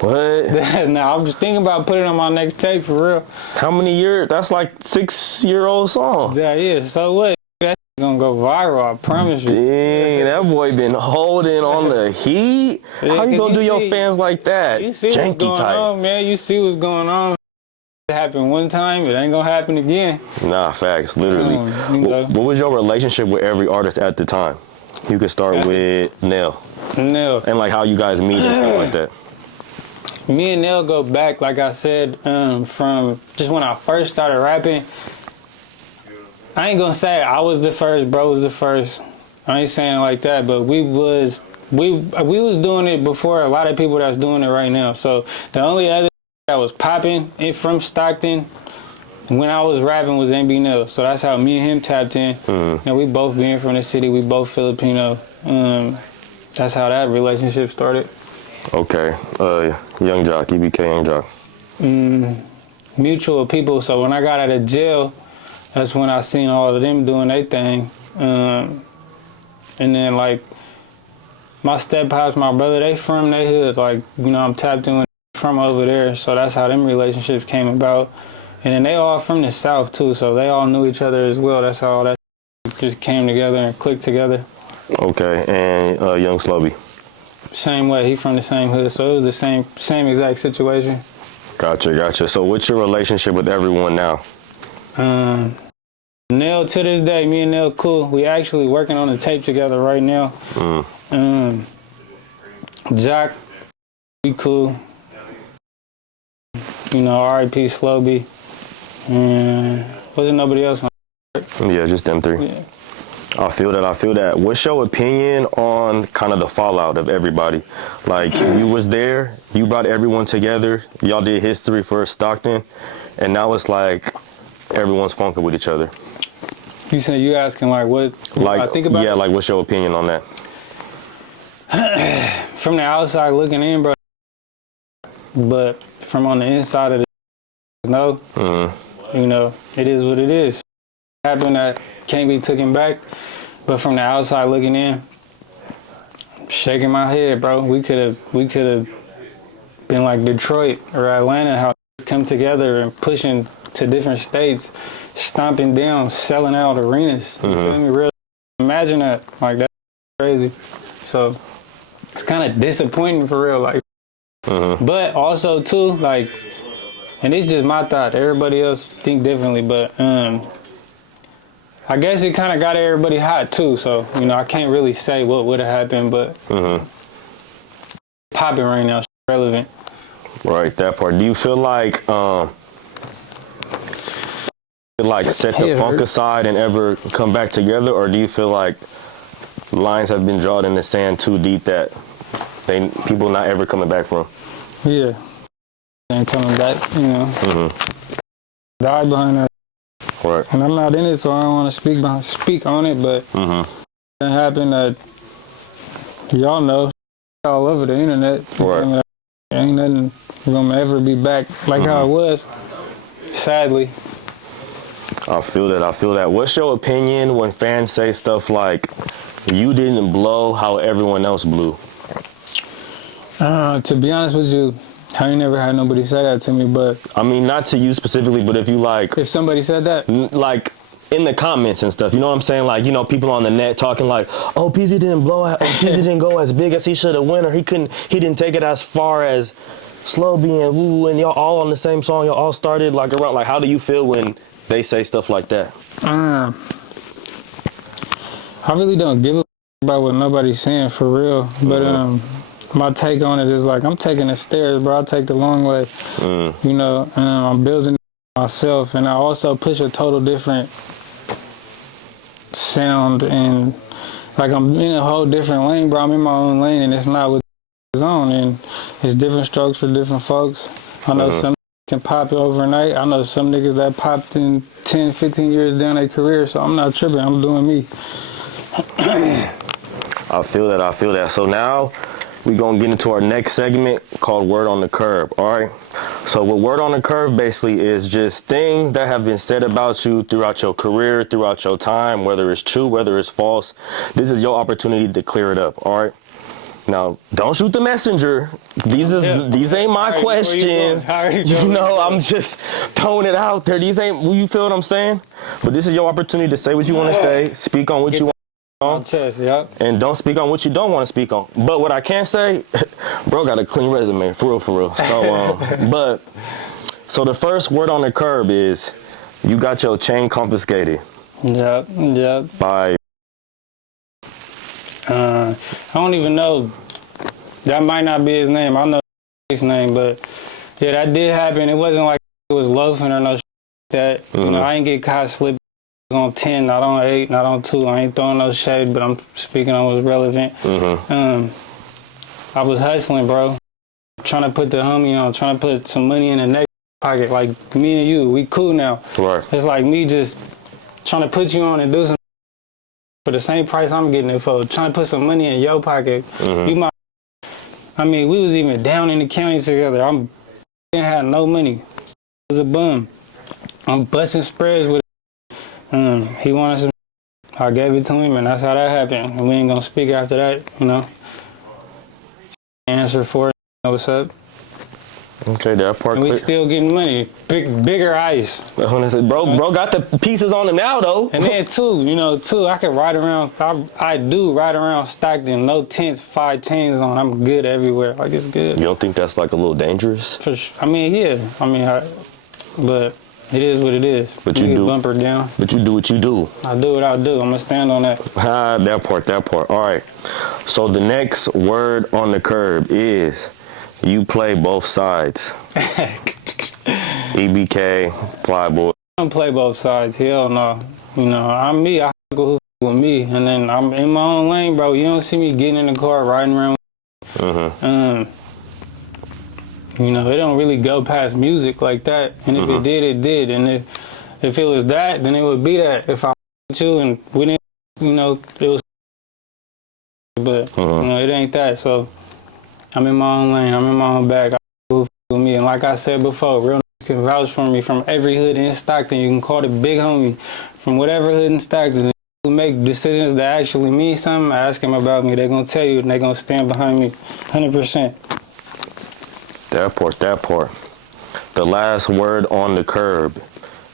What? Nah, I'm just thinking about putting it on my next tape for real. How many years? That's like 6-year-old song. Yeah, yeah. So what? That's gonna go viral, I promise you. Dang, that boy been holding on the heat. How you gonna do your fans like that? You see what's going on, man. You see what's going on. It happened one time, it ain't gonna happen again. Nah, facts, literally. What was your relationship with every artist at the time? You could start with Nell. And like how you guys meet and stuff like that. Me and Nell go back, like I said, from just when I first started rapping. I ain't gonna say I was the first, bro was the first. I ain't saying it like that, but we was doing it before a lot of people that's doing it right now. So the only other that was popping from Stockton when I was rapping was MB Nell. So that's how me and him tapped in. You know, we both being from the city, we both Filipino. That's how that relationship started. Okay, Young Jock, EBK Young Jock. Mutual people. So when I got out of jail, that's when I seen all of them doing their thing. And then like my step pops, my brother, they from their hood. Like, you know, I'm tapped in with from over there. So that's how them relationships came about. And then they all from the South too. So they all knew each other as well. That's how all that just came together and clicked together. Okay, and Young Slowby. Same way, he from the same hood. So it was the same exact situation. Gotcha. So what's your relationship with everyone now? Nell, to this day, me and Nell cool. We actually working on a tape together right now. Jack, we cool. You know, R.I.P. Slowby. And wasn't nobody else on. Yeah, just them three. Yeah. I feel that. What's your opinion on kind of the fallout of everybody? Like, you was there, you brought everyone together, y'all did history for Stockton, and now it's like everyone's funking with each other. You said you asking like what I think about? Yeah, it? like what's your opinion on that? From the outside looking in, bro. But from on the inside of the you know, it is what it is. Happened that can't be taken back. But from the outside looking in, shaking my head, bro. We could have been like Detroit or Atlanta, how come together and pushing to different states, stomping down, selling out arenas. You feel me? Real. Imagine that. Like, that's crazy. So it's kind of disappointing for real. Like, but also too, like, and it's just my thought. Everybody else think differently, but I guess it kind of got everybody hot too. So, you know, I can't really say what would have happened, but popping right now, relevant. Right, that part. Do you feel like set the funk aside and ever come back together, or do you feel like lines have been drawn in the sand too deep that people not ever coming back from? Yeah, and coming back, you know, died behind that. Right. And I'm not in it, so I don't want to speak on it, but it happened that y'all know all over the internet. Right. Ain't nothing gonna ever be back like how it was, sadly. I feel that. What's your opinion when fans say stuff like, you didn't blow how everyone else blew? To be honest with you, I ain't never had nobody say that to me, but... I mean, not to you specifically, but if you like... If somebody said that? Like, in the comments and stuff, you know what I'm saying? Like, you know, people on the net talking like, oh, Peezy didn't blow out, Peezy didn't go as big as he should have went, or he didn't take it as far as Slowby and Woo, and y'all all on the same song, y'all all started like around, like, how do you feel when they say stuff like that? I really don't give a about what nobody's saying for real, but my take on it is like, I'm taking the stairs, bro. I take the long way, you know, I'm building myself, and I also push a total different sound, and like I'm in a whole different lane, bro. I'm in my own lane, and it's not what is on, and it's different strokes for different folks. I know some can pop it overnight. I know some niggas that popped in 10, 15 years down their career, so I'm not tripping. I'm doing me. I feel that. So now we're going to get into our next segment called Word on the Curb, all right? So what Word on the Curb basically is just things that have been said about you throughout your career, throughout your time, whether it's true, whether it's false. This is your opportunity to clear it up, all right? Now, don't shoot the messenger. These ain't my questions. You know, I'm just throwing it out there. These ain't, you feel what I'm saying? But this is your opportunity to say what you want to say, speak on what you want. And don't speak on what you don't want to speak on. But what I can say, bro got a clean resume, for real. So, so the first word on the curb is, you got your chain confiscated. Yep. By? I don't even know. That might not be his name. I know his name, but yeah, that did happen. It wasn't like it was loafing or no shit like that. You know, I ain't get caught slipping. On 10, not on 8, not on 2. I ain't throwing no shade, but I'm speaking on what's relevant. I was hustling, bro. Trying to put the homie on, trying to put some money in the next pocket. Like, me and you, we cool now. Right. It's like me just trying to put you on and do something for the same price I'm getting it for. Trying to put some money in your pocket. You might. I mean, we was even down in the county together. I didn't have no money. I was a bum. I'm busting spreads with he wanted some. I gave it to him, and that's how that happened. And we ain't gonna speak after that, you know. Answer for it. What's up? Okay, that part And we clear. still getting money. Bigger ice. Bro got the pieces on him now though. And then too, I can ride around. I do ride around Stockton, no tents, 5 chains on. I'm good everywhere. Like, it's good. You don't think that's like a little dangerous? For sure. I mean, yeah. I mean, but it is what it is. But we you do. Bumper down. But you do what you do. I do what I do. I'm gonna stand on that. That part. All right. So the next word on the curb is you play both sides. EBK, Flyboy. I don't play both sides. Hell no. You know, I'm me. I go with me, and then I'm in my own lane, bro. You don't see me getting in the car riding around. You know, it don't really go past music like that. And if it did, it did. And if it was that, then it would be that. If I with you and we didn't, you know, it was. But you know, it ain't that. So I'm in my own lane. I'm in my own bag. I go with me. And like I said before, real can vouch for me from every hood in Stockton. You can call the big homie from whatever hood in Stockton. Who make decisions that actually mean something, ask them about me. They're going to tell you and they're going to stand behind me 100%. That part. The last word on the curb.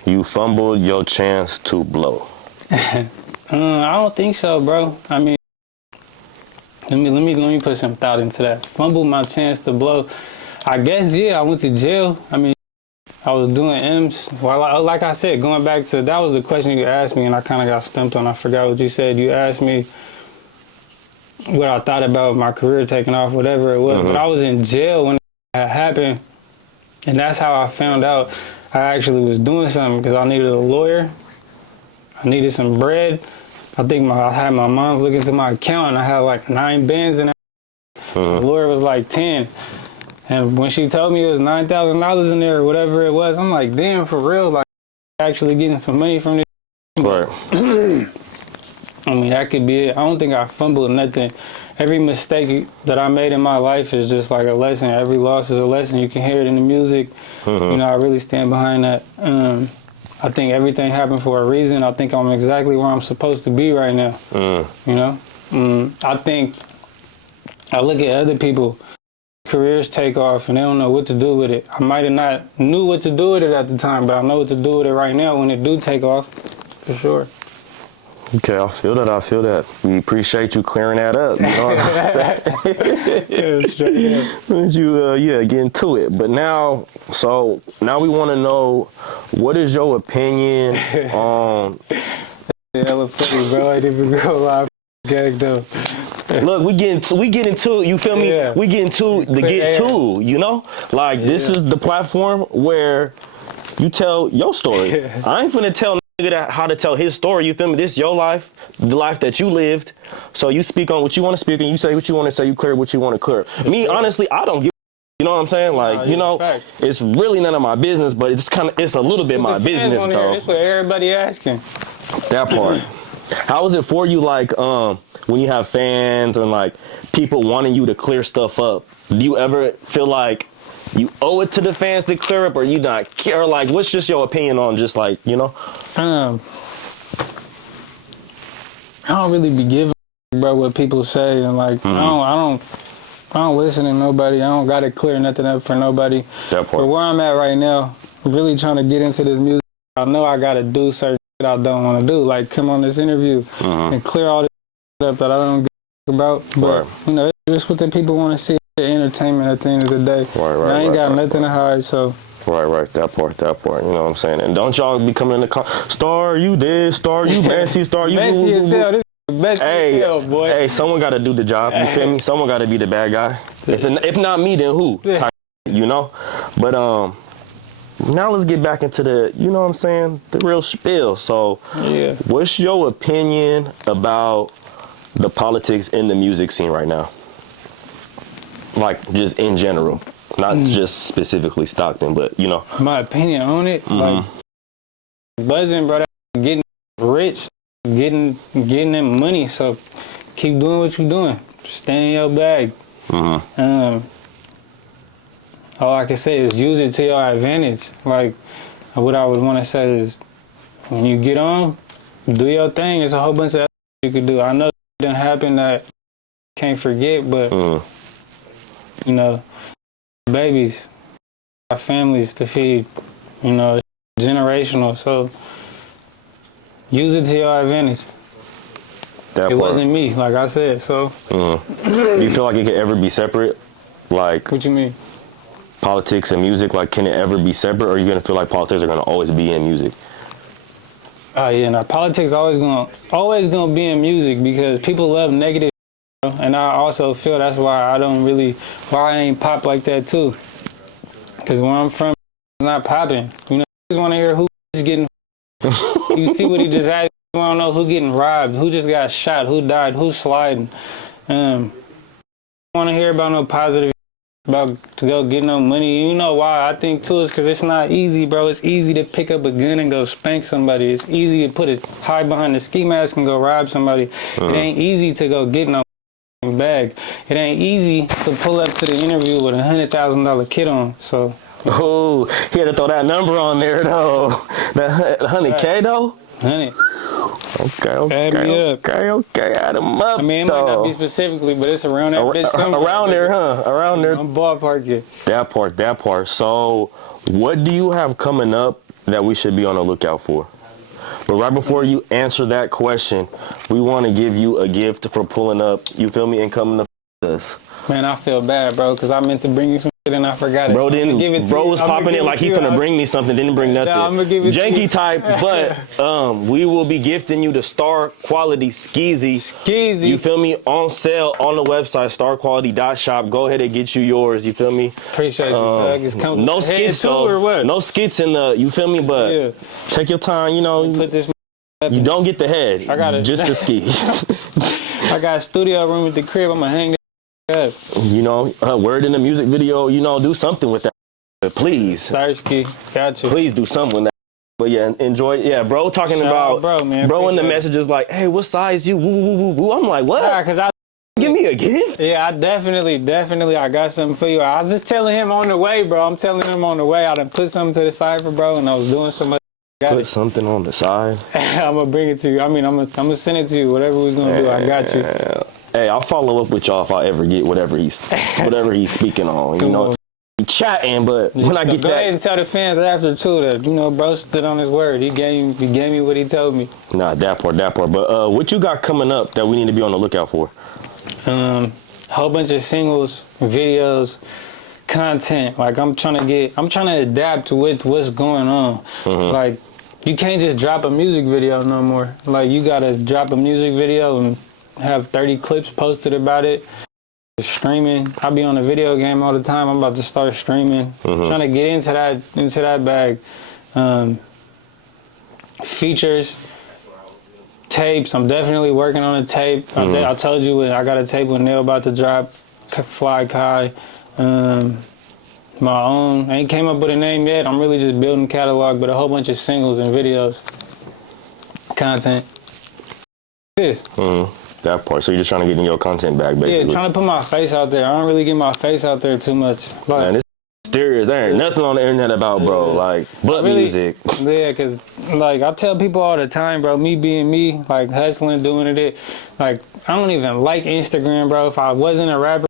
You fumbled your chance to blow. I don't think so, bro. I mean, let me put some thought into that. Fumbled my chance to blow. I guess, yeah, I went to jail. I mean, I was doing M's. Well, like I said, going back to, that was the question you asked me, and I kind of got stumped on. I forgot what you said. You asked me what I thought about my career taking off, whatever it was. But I was in jail when it happened, and that's how I found out I actually was doing something, because I needed a lawyer. I needed some bread. I think I had my mom look into my account, and I had like 9 bands in it. The lawyer was like 10. And when she told me it was $9,000 in there or whatever it was, I'm like, damn, for real? Like, actually getting some money from this? Right. I mean, that could be it. I don't think I fumbled nothing. Every mistake that I made in my life is just like a lesson. Every loss is a lesson. You can hear it in the music. You know, I really stand behind that. I think everything happened for a reason. I think I'm exactly where I'm supposed to be right now. You know? I think I look at other people, careers take off and they don't know what to do with it. I might have not knew what to do with it at the time, but I know what to do with it right now when it do take off, for sure. Okay, I feel that. We appreciate you clearing that up. You know? You get into it. But now we want to know, what is your opinion on... Hella funny, bro. I didn't even go live. Gagged up. Look, we get into it, you feel me? Yeah. We get into the get to, you know? Like, this is the platform where you tell your story. I ain't finna tell nigga how to tell his story, you feel me? This is your life, the life that you lived. So you speak on what you want to speak and you say what you want to say, you clear what you want to clear. Me, honestly, I don't give, you know what I'm saying? Like, you know, it's really none of my business, but it's a little bit my business, though. That's what everybody asking. That part. How is it for you, like, when you have fans and, like, people wanting you to clear stuff up? Do you ever feel like you owe it to the fans to clear up, or you not care? Like, what's just your opinion on just, like, you know? I don't really be giving, bro, what people say, and, like, I don't listen to nobody. I don't gotta clear nothing up for nobody. That part. But where I'm at right now, I'm really trying to get into this music. I know I gotta do certain shit I don't want to do, like come on this interview and clear all this up that I don't give about. But you know, it's just what the people want to see. Entertainment at the end of the day. I ain't got nothing to hide, so. Right. That part. You know what I'm saying? And don't y'all be coming in the star, you this, star, you messy, star, you messy as hell. This is messy as hell, boy. Hey, someone got to do the job. You feel me? Someone got to be the bad guy. If not me, then who? You know? But now let's get back into the, you know what I'm saying, the real spiel. So, what's your opinion about the politics in the music scene right now? Like, just in general, not just specifically Stockton, but, you know. My opinion on it, like, buzzing, brother, getting rich, getting them money, so keep doing what you're doing. Stay in your bag. All I can say is use it to your advantage. Like, what I would want to say is, when you get on, do your thing. There's a whole bunch of other you could do. I know it didn't happen that can't forget, but, you know, babies, got families to feed. You know, it's generational. So use it to your advantage. It wasn't me, like I said. So do you feel like it could ever be separate? Like, what you mean? Politics and music, like, can it ever be separate, or are you gonna feel like politics are gonna always be in music? Oh yeah, now politics always gonna be in music because people love negative, and I also feel that's why I ain't pop like that too. Cause where I'm from, it's not popping. You know, just want to hear who's getting. You see what he just asked. You want to know who getting robbed, who just got shot, who died, who's sliding. Want to hear about no positive. About to go get no money. You know why? I think too is because it's not easy, bro. It's easy to pick up a gun and go spank somebody. It's easy to hide behind the ski mask and go rob somebody. It ain't easy to go get no bag. It ain't easy to pull up to the interview with $100,000 kit on. So. Oh, he had to throw that number on there though. That 100K though. 100. Okay. Add them up. I mean, it might not be specifically, but it's around that bitch somewhere. Around there, huh? Around there. I'm ballpark it. That part. So, what do you have coming up that we should be on the lookout for? But right before you answer that question, we want to give you a gift for pulling up, you feel me, and coming to us. Man, I feel bad, bro, because I meant to bring you some shit and I forgot it. Bro was popping it like he finna bring me something, didn't bring nothing. Nah, I'm gonna give it Janky to you. type, but we will be gifting you the Star Quality Skeezy. You feel me? On sale on the website, starquality.shop. Go ahead and get you yours, you feel me? Appreciate you, Doug. It's coming. No skits though. Or what? No skits in the, you feel me? But take your time, you know. Put this you don't get the head. I got it. Just the ski. I got a studio room with the crib. I'm gonna hang that up. You know, word in the music video, you know, do something with that. Please. Sorry, Ski. Got you. Please do something with that. But yeah, enjoy. Yeah, bro, talking Shout about out, bro, man. Bro in the Appreciate messages like, hey, what size you? Woo, woo, woo, woo. I'm like, what? Yeah, cause give me a gift. Yeah, I definitely, I got something for you. I was just telling him on the way, bro. I'm telling him on the way. I done put something to the side for bro, and I was doing so much. Put something on the side. I'm gonna bring it to you. I mean, I'm gonna send it to you. Whatever we're gonna do, I got you. Hey, I'll follow up with y'all if I ever get whatever he's speaking on. You know, chatting, but when I get go that, ahead and tell the fans after too that bro stood on his word. He gave me what he told me. Nah, that part. But what you got coming up that we need to be on the lookout for? Whole bunch of singles, videos, content. Like I'm trying to adapt with what's going on. Like you can't just drop a music video no more. Like you gotta drop a music video and have 30 clips posted about it. Streaming. I be on a video game all the time. I'm about to start streaming. Trying to get into that bag. Features, tapes. I'm definitely working on a tape. I told you I got a tape with Neil about to drop. Fly Kai. My own. I ain't came up with a name yet. I'm really just building catalog, but a whole bunch of singles and videos, content. This. That part. So you're just trying to get in your content bag, basically. Yeah, trying to put my face out there. I don't really get my face out there too much. Like, man, it's mysterious. There ain't nothing on the internet about, bro. Like, but really, music. Yeah, because, like, I tell people all the time, bro, me being me, like, hustling, doing it, like, I don't even like Instagram, bro. If I wasn't a rapper,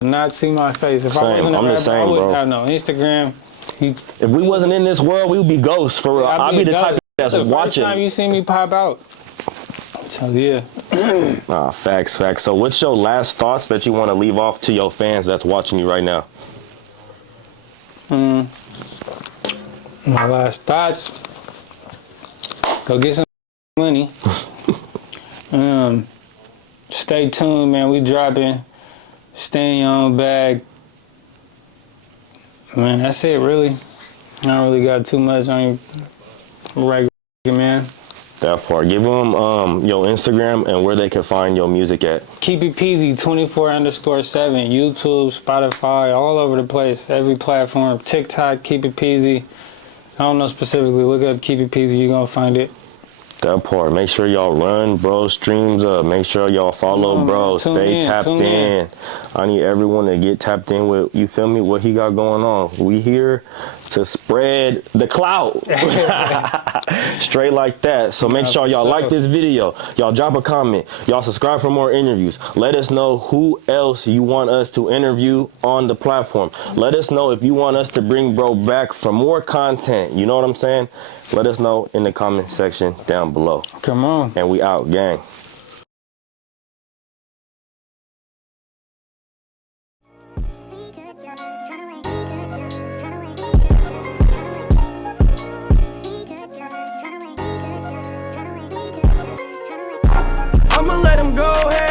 I would not see my face. If I wasn't a rapper, I wouldn't have no Instagram. If we wasn't in this world, we would be ghosts, for real. I'd be the type that's watching. That's the first time you see me pop out. So yeah. Facts. So what's your last thoughts that you want to leave off to your fans that's watching you right now? My last thoughts. Go get some money. Stay tuned, man. We dropping. Stay in your own bag. Man, that's it really. I don't really got too much on you right, man. That part. Give them your Instagram and where they can find your music at. KeepItPeezy 24_7. YouTube, Spotify, all over the place. Every platform. TikTok, KeepItPeezy. I don't know specifically. Look up KeepItPeezy. You're going to find it. That part. Make sure y'all run bro streams up. Make sure y'all follow bro. Stay tapped in. I need everyone to get tapped in with, you feel me, what he got going on. We here to spread the clout. Straight like that. So make sure y'all like this video. Y'all drop a comment. Y'all subscribe for more interviews. Let us know who else you want us to interview on the platform. Let us know if you want us to bring bro back for more content. You know what I'm saying? Let us know in the comment section down below. Come on. And we out, gang. I'ma let him go ahead.